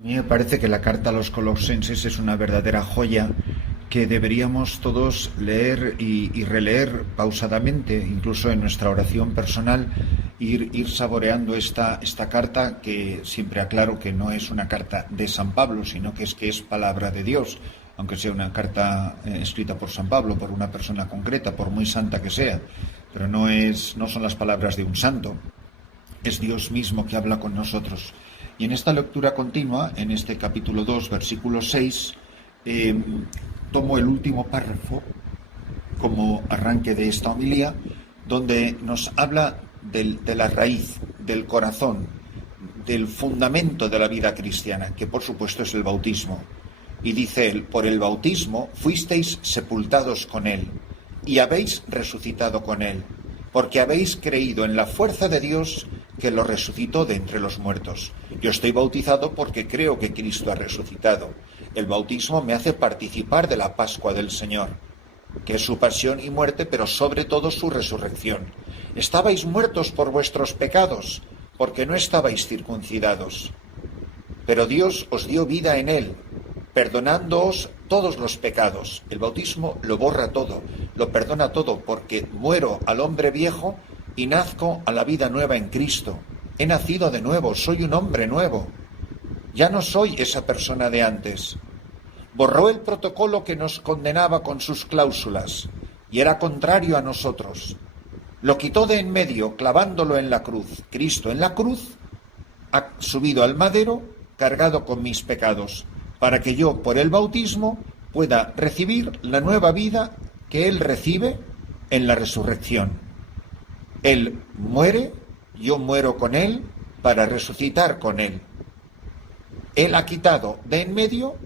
A mí me parece que la carta a los colosenses es una verdadera joya que deberíamos todos leer y releer pausadamente, incluso en nuestra oración personal, ir saboreando esta carta, que siempre aclaro que no es una carta de San Pablo, sino que es palabra de Dios, aunque sea una carta escrita por San Pablo, por una persona concreta, por muy santa que sea, pero no son las palabras de un santo, es Dios mismo que habla con nosotros. Y en esta lectura continua, en este capítulo 2, versículo 6, tomo el último párrafo como arranque de esta homilía, donde nos habla de la raíz, del corazón, del fundamento de la vida cristiana, que por supuesto es el bautismo. Y dice él: por el bautismo fuisteis sepultados con él, y habéis resucitado con él, porque habéis creído en la fuerza de Dios que lo resucitó de entre los muertos. Yo estoy bautizado porque creo que Cristo ha resucitado. El bautismo me hace participar de la Pascua del Señor, que es su pasión y muerte, pero sobre todo su resurrección. Estabais muertos por vuestros pecados, porque no estabais circuncidados. Pero Dios os dio vida en él, perdonándoos todos los pecados. El bautismo lo borra todo, lo perdona todo, porque muero al hombre viejo y nazco a la vida nueva en Cristo. He nacido de nuevo, soy un hombre nuevo. Ya no soy esa persona de antes. Borró el protocolo que nos condenaba con sus cláusulas y era contrario a nosotros. Lo quitó de en medio, clavándolo en la cruz. Cristo en la cruz ha subido al madero cargado con mis pecados, para que yo, por el bautismo, pueda recibir la nueva vida que Él recibe en la resurrección. Él muere, yo muero con Él para resucitar con Él. Él ha quitado de en medio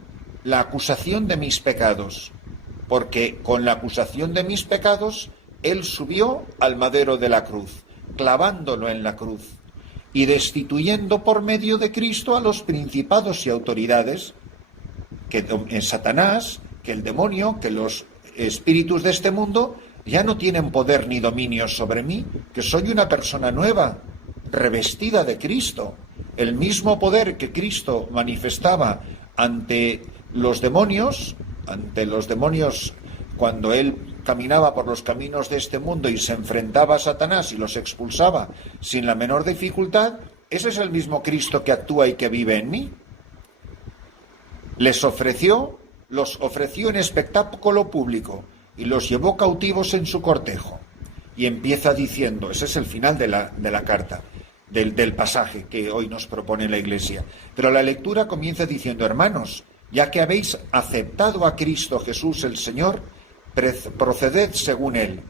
la acusación de mis pecados, porque con la acusación de mis pecados Él subió al madero de la cruz, clavándolo en la cruz y destituyendo por medio de Cristo a los principados y autoridades, que Satanás, que el demonio, que los espíritus de este mundo ya no tienen poder ni dominio sobre mí, que soy una persona nueva, revestida de Cristo. El mismo poder que Cristo manifestaba ante los demonios cuando Él caminaba por los caminos de este mundo y se enfrentaba a Satanás y los expulsaba sin la menor dificultad, ese es el mismo Cristo que actúa y que vive en mí. Los ofreció en espectáculo público y los llevó cautivos en su cortejo. Y empieza diciendo, ese es el final de la carta, del pasaje que hoy nos propone la Iglesia. Pero la lectura comienza diciendo: hermanos, ya que habéis aceptado a Cristo Jesús el Señor, proceded según Él.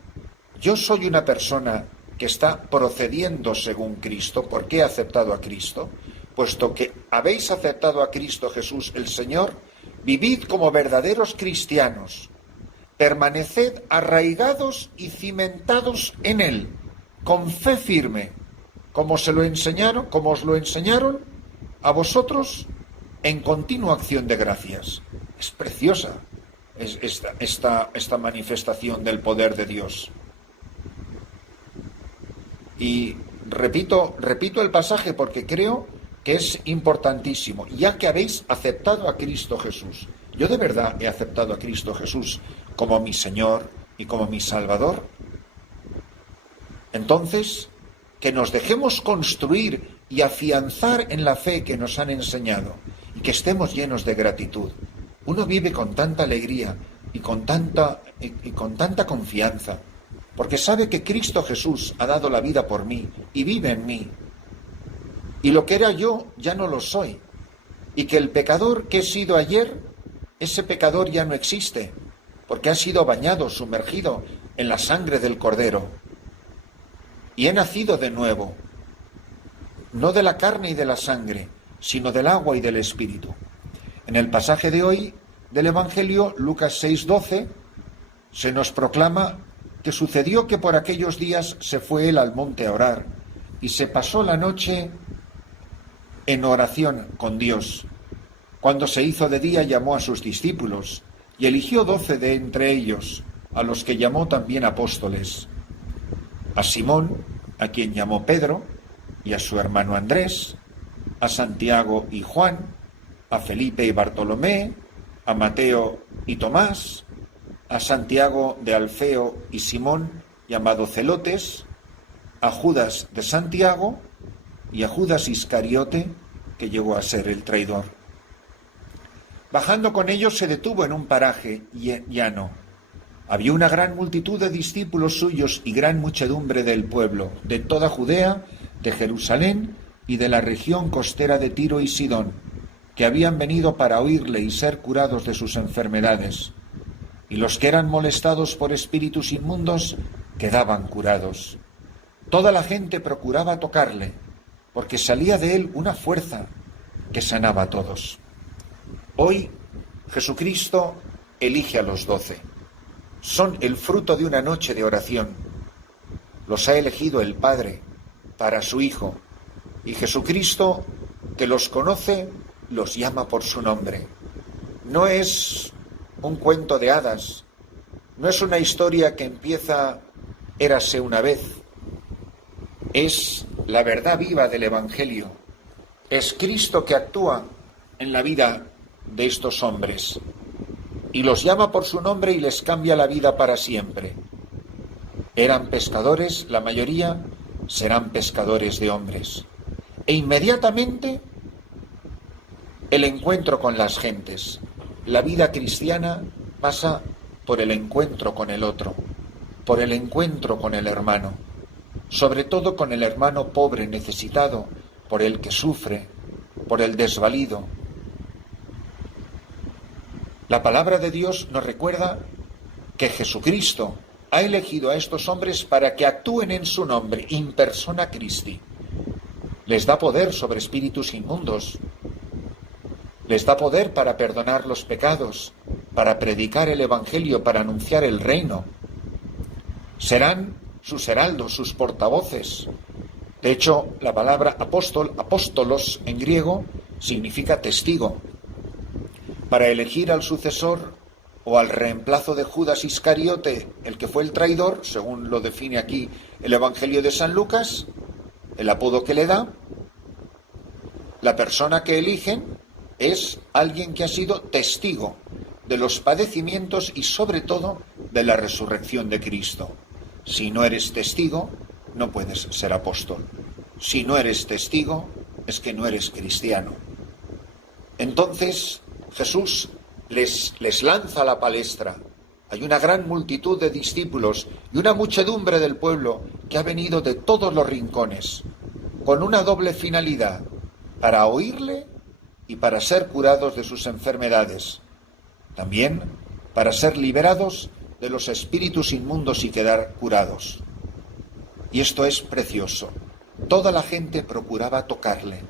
Yo soy una persona que está procediendo según Cristo. ¿Por qué he aceptado a Cristo? Puesto que habéis aceptado a Cristo Jesús el Señor, vivid como verdaderos cristianos. Permaneced arraigados y cimentados en Él, con fe firme, como os lo enseñaron a vosotros en continua acción de gracias. Es preciosa esta manifestación del poder de Dios. Y repito el pasaje porque creo que es importantísimo. Ya que habéis aceptado a Cristo Jesús. Yo de verdad he aceptado a Cristo Jesús como mi Señor y como mi Salvador. Entonces, que nos dejemos construir y afianzar en la fe que nos han enseñado y que estemos llenos de gratitud. Uno vive con tanta alegría y con tanta confianza, porque sabe que Cristo Jesús ha dado la vida por mí y vive en mí. Y lo que era yo ya no lo soy. Y que el pecador que he sido ayer, ese pecador ya no existe, porque ha sido bañado, sumergido en la sangre del Cordero. Y he nacido de nuevo, no de la carne y de la sangre, sino del agua y del Espíritu. En el pasaje de hoy del Evangelio, Lucas 6:12, se nos proclama que sucedió que por aquellos días se fue él al monte a orar y se pasó la noche en oración con Dios. Cuando se hizo de día, llamó a sus discípulos y eligió 12 de entre ellos, a los que llamó también apóstoles: a Simón, a quien llamó Pedro, y a su hermano Andrés, a Santiago y Juan, a Felipe y Bartolomé, a Mateo y Tomás, a Santiago de Alfeo y Simón, llamado Celotes, a Judas de Santiago y a Judas Iscariote, que llegó a ser el traidor. Bajando con ellos se detuvo en un paraje llano. Había una gran multitud de discípulos suyos y gran muchedumbre del pueblo, de toda Judea, de Jerusalén y de la región costera de Tiro y Sidón, que habían venido para oírle y ser curados de sus enfermedades. Y los que eran molestados por espíritus inmundos quedaban curados. Toda la gente procuraba tocarle, porque salía de él una fuerza que sanaba a todos. Hoy Jesucristo elige a los 12. Son el fruto de una noche de oración. Los ha elegido el Padre para su Hijo. Y Jesucristo, que los conoce, los llama por su nombre. No es un cuento de hadas. No es una historia que empieza érase una vez. Es la verdad viva del Evangelio. Es Cristo que actúa en la vida de estos hombres y los llama por su nombre y les cambia la vida para siempre. Eran pescadores, la mayoría serán pescadores de hombres. E inmediatamente el encuentro con las gentes. La vida cristiana pasa por el encuentro con el otro, por el encuentro con el hermano, sobre todo con el hermano pobre, necesitado, por el que sufre, por el desvalido. La palabra de Dios nos recuerda que Jesucristo ha elegido a estos hombres para que actúen en su nombre, in persona Christi. Les da poder sobre espíritus inmundos, les da poder para perdonar los pecados, para predicar el Evangelio, para anunciar el reino. Serán sus heraldos, sus portavoces. De hecho, la palabra apóstolos en griego, significa testigo. Para elegir al sucesor o al reemplazo de Judas Iscariote, el que fue el traidor, según lo define aquí el Evangelio de San Lucas, el apodo que le da, la persona que eligen es alguien que ha sido testigo de los padecimientos y sobre todo de la resurrección de Cristo. Si no eres testigo, no puedes ser apóstol. Si no eres testigo, es que no eres cristiano. Entonces Jesús les lanza a la palestra. Hay una gran multitud de discípulos y una muchedumbre del pueblo que ha venido de todos los rincones, con una doble finalidad, para oírle y para ser curados de sus enfermedades. También para ser liberados de los espíritus inmundos y quedar curados. Y esto es precioso. Toda la gente procuraba tocarle,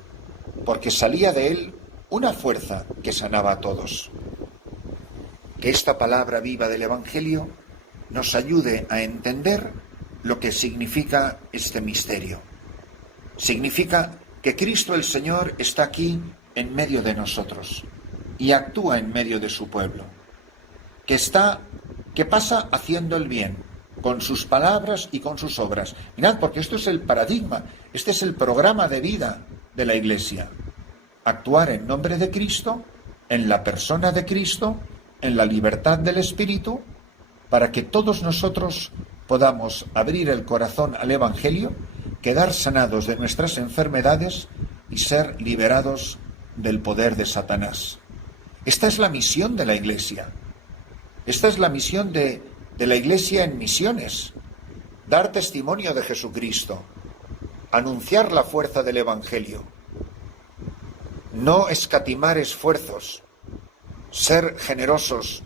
porque salía de él una fuerza que sanaba a todos. Que esta palabra viva del Evangelio nos ayude a entender lo que significa este misterio. Significa que Cristo el Señor está aquí en medio de nosotros y actúa en medio de su pueblo, que pasa haciendo el bien con sus palabras y con sus obras. Mirad, porque esto es el paradigma, este es el programa de vida de la Iglesia. Actuar en nombre de Cristo, en la persona de Cristo, en la libertad del Espíritu, para que todos nosotros podamos abrir el corazón al Evangelio, quedar sanados de nuestras enfermedades y ser liberados del poder de Satanás. Esta es la misión de la Iglesia. Esta es la misión de la Iglesia en misiones. Dar testimonio de Jesucristo. Anunciar la fuerza del Evangelio. No escatimar esfuerzos. Ser generosos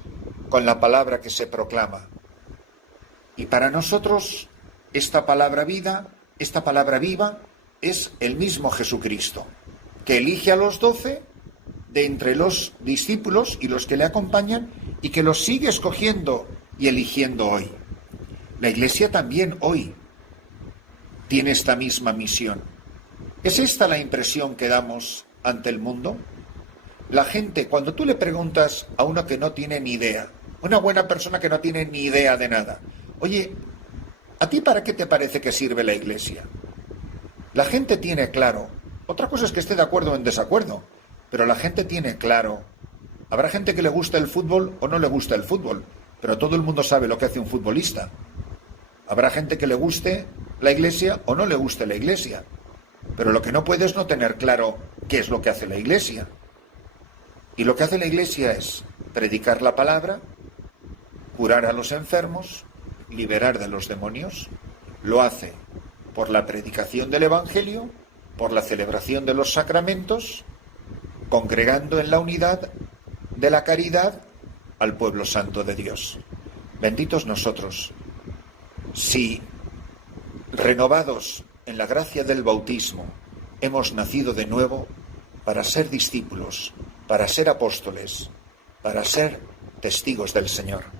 con la palabra que se proclama. Y para nosotros, esta palabra viva es el mismo Jesucristo, que elige a los 12 de entre los discípulos y los que le acompañan y que los sigue escogiendo y eligiendo hoy. La Iglesia también hoy tiene esta misma misión. ¿Es esta la impresión que damos ante el mundo? La gente, cuando tú le preguntas a uno que no tiene ni idea, una buena persona que no tiene ni idea de nada, oye, ¿a ti para qué te parece que sirve la Iglesia? La gente tiene claro. Otra cosa es que esté de acuerdo o en desacuerdo, pero la gente tiene claro. Habrá gente que le gusta el fútbol o no le gusta el fútbol, pero todo el mundo sabe lo que hace un futbolista. Habrá gente que le guste la Iglesia o no le guste la Iglesia, pero lo que no puede es no tener claro qué es lo que hace la Iglesia. Y lo que hace la Iglesia es predicar la palabra, curar a los enfermos, liberar de los demonios. Lo hace por la predicación del Evangelio, por la celebración de los sacramentos, congregando en la unidad de la caridad al pueblo santo de Dios. Benditos nosotros, si renovados en la gracia del bautismo hemos nacido de nuevo para ser discípulos, para ser apóstoles, para ser testigos del Señor.